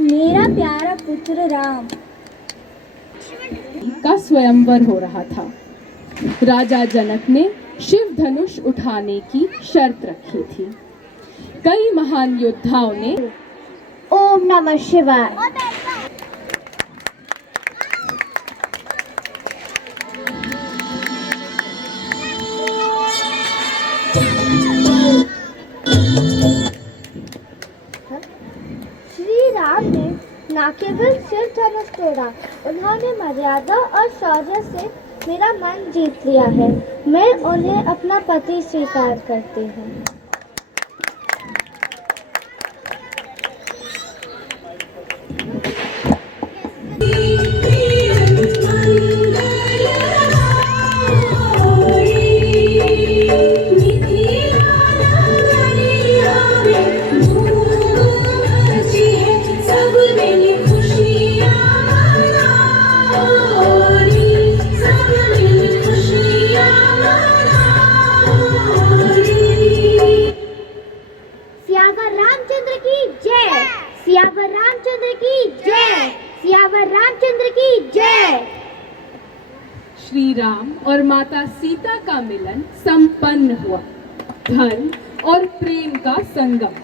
मेरा प्यारा पुत्र राम का स्वयंवर हो रहा था। राजा जनक ने शिव धनुष उठाने की शर्त रखी थी। कई महान योद्धाओं ने ओम नमः शिवाय। श्री राम ने न केवल शिव धनुष तोड़ा, उन्होंने मर्यादा और शौर्य से मेरा मन जीत लिया है। मैं उन्हें अपना पति स्वीकार करती हूँ। सियावर रामचंद्र की जय। सियावर रामचंद्र की जय। सियावर रामचंद्र की जय। श्री राम और माता सीता का मिलन संपन्न हुआ। धर्म और प्रेम का संगम।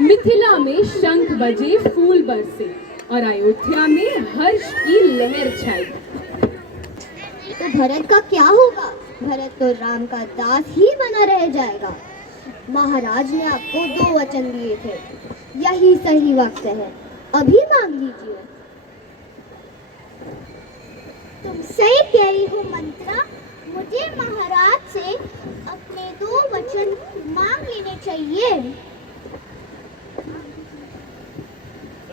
मिथिला में शंख बजे, फूल बरसे और अयोध्या में हर्ष की लहर छाई। तो भरत का क्या होगा? भरत तो राम का दास ही बना रह जाएगा। महाराज ने आपको 2 वचन दिए थे, यही सही वक्त है, अभी मांग लीजिए। तुम सही कह रही हो मंत्रा, मुझे महाराज से अपने 2 वचन मांग लेने चाहिए।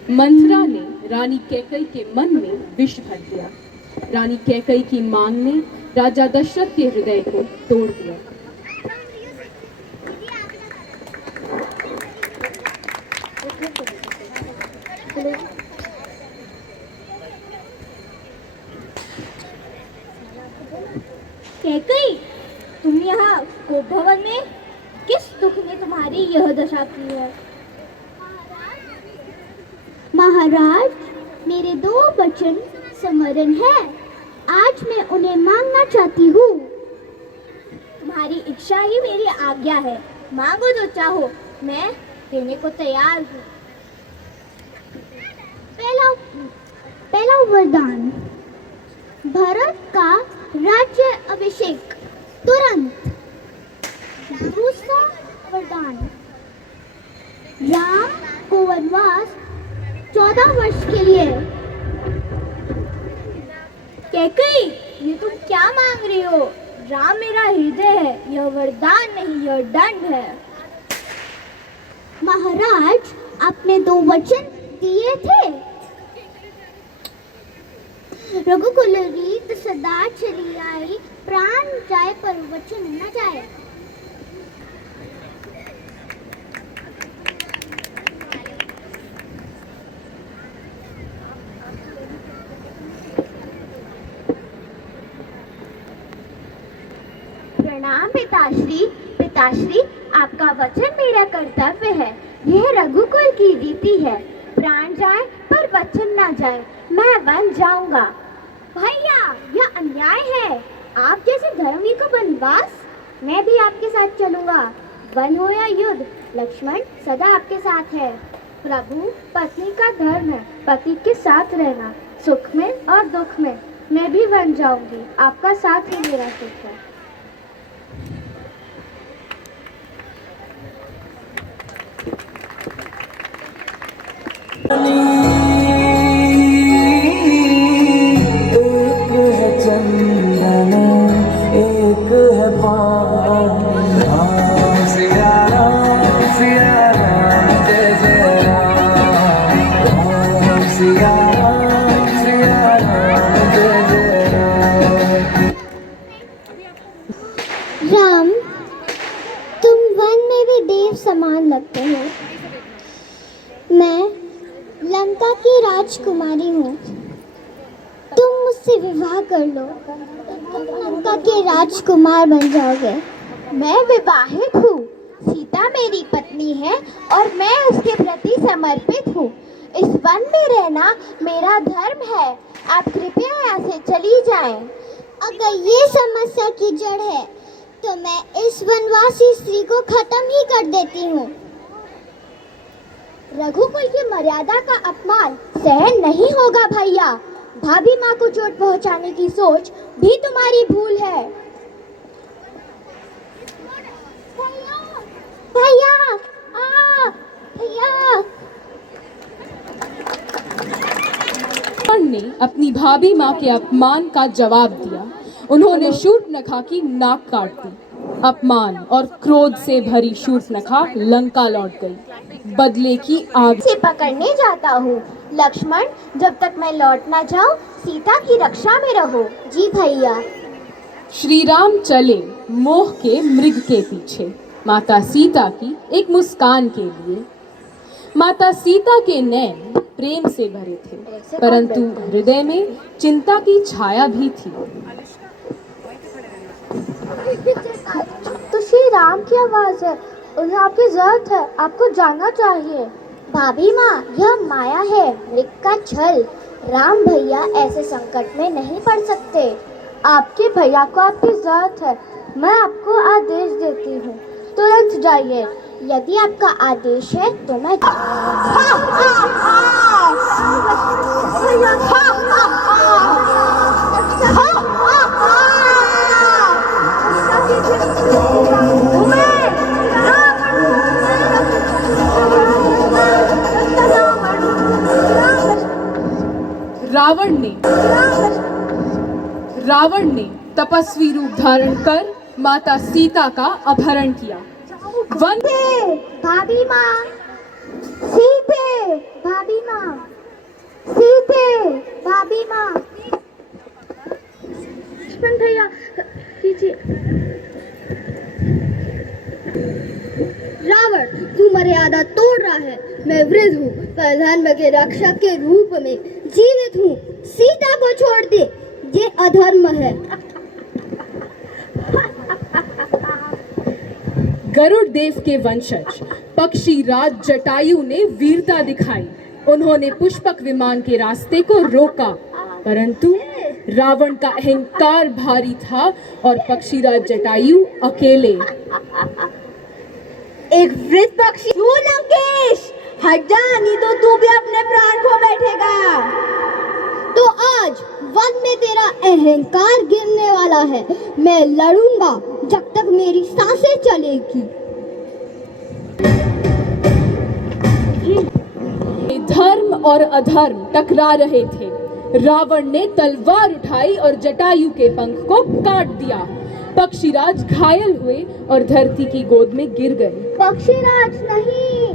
मंथरा ने रानी कैकई के मन में विष भर दिया। रानी कैकई की मांग ने राजा दशरथ के हृदय को तोड़ दिया। कैकई, तुम यहाँ कोप भवन में किस दुख ने तुम्हारी यह दशा की है? महाराज, मेरे 2 वचन स्मरण है, आज मैं उन्हें मांगना चाहती हूँ। तुम्हारी इच्छा ही मेरी आज्ञा है, मांगो जो चाहो, मैं देने को तैयार हूँ। पहला वरदान, भरत का राज्य अभिषेक तुरंत। दूसरा वरदान, राम को वनवास 14 वर्ष के लिए। कैकई, ये तुम क्या मांग रही हो? राम मेरा हृदय है, यह वरदान नहीं, यह दंड है। महाराज, आपने 2 वचन दिए थे, रघुकुल रीत सदा चली आई, प्राण जाए पर वचन न जाए। प्रणाम पिताश्री। पिताश्री, आपका वचन मेरा कर्तव्य है, यह रघुकुल की रीति है, प्राण जाए पर वचन ना जाए, मैं वन जाऊंगा। भैया, यह अन्याय है, आप जैसे धर्मी को वनवास। मैं भी आपके साथ चलूंगा, वन हो या युद्ध, लक्ष्मण सदा आपके साथ है। प्रभु, पत्नी का धर्म है पति के साथ रहना, सुख में और दुख में। मैं भी वन जाऊंगी, आपका साथ ही मेरा सुख है। राम, तुम वन में भी देव समान लगते हो। मैं लंका की राजकुमारी हूँ, तुम मुझसे विवाह कर लो, तुम लंका के राजकुमार बन जाओगे। मैं विवाहित हूँ, सीता मेरी पत्नी है और मैं उसके प्रति समर्पित हूँ। इस वन में रहना मेरा धर्म है। आप कृपया यहाँ से चली जाएं। अगर ये समस्या की जड़ है तो मैं इस वनवासी स्त्री को खत्म ही कर देती हूँ। रघुकुल की मर्यादा का अपमान सहन नहीं होगा भैया। भाभी माँ को चोट पहुँचाने की सोच भी तुम्हारी भूल है। भैया भैया। रावण ने अपनी भाभी माँ के अपमान का जवाब दिया। उन्होंने शूर्पणखा की नाक काट दी। अपमान और क्रोध से भरी शूर्पणखा लंका लौट गई। बदले की आग से पकड़ने जाता हूँ। लक्ष्मण, जब तक मैं लौट ना जाऊँ सीता की रक्षा में रहो। जी भैया। श्री राम चले मोह के मृग के पीछे माता सीता की एक मुस्कान के लिए। माता सीता के नैन प्रेम से भरे थे, परंतु हृदय में चिंता की छाया भी थी। तो श्री राम की आवाज है, उन्हें आपकी जरूरत है, आपको जाना चाहिए। भाभी माँ, यह माया है, मृग का छल। राम भैया ऐसे संकट में नहीं पड़ सकते। आपके भैया को आपकी जरूरत है, मैं आपको आदेश देती हूँ, तुरंत जाइए। यदि आपका आदेश है तो मैं रावण ने तपस्वी रूप धारण कर माता सीता का अपहरण किया। वन भाभी माँ, सीते भाभी माँ, सीते भाभी माँ। लक्ष्मण भैया कीजिए। रावण, तू मर्यादा तोड़ रहा है। मैं वृद्ध हूँ, पर धर्म के रक्षक के रूप में जीवित हूँ। सीता को छोड़ दे, ये अधर्म है। गरुड़ देव के वंशज पक्षीराज जटायु ने वीरता दिखाई। उन्होंने पुष्पक विमान के रास्ते को रोका, परंतु रावण का अहंकार भारी था और पक्षीराज जटायु अकेले। एक वृद्ध पक्षी, तू लंकेश हट जा, नहीं तो तू भी अपने प्राण खो बैठेगा। तो आज वन में तेरा अहंकार गिरने वाला है। मैं लड़ूंगा जब तक मेरी सांसें चलेगी। धर्म और अधर्म टकरा रहे थे। रावण ने तलवार उठाई और जटायु के पंख को काट दिया। पक्षीराज घायल हुए और धरती की गोद में गिर गए। पक्षीराज नहीं,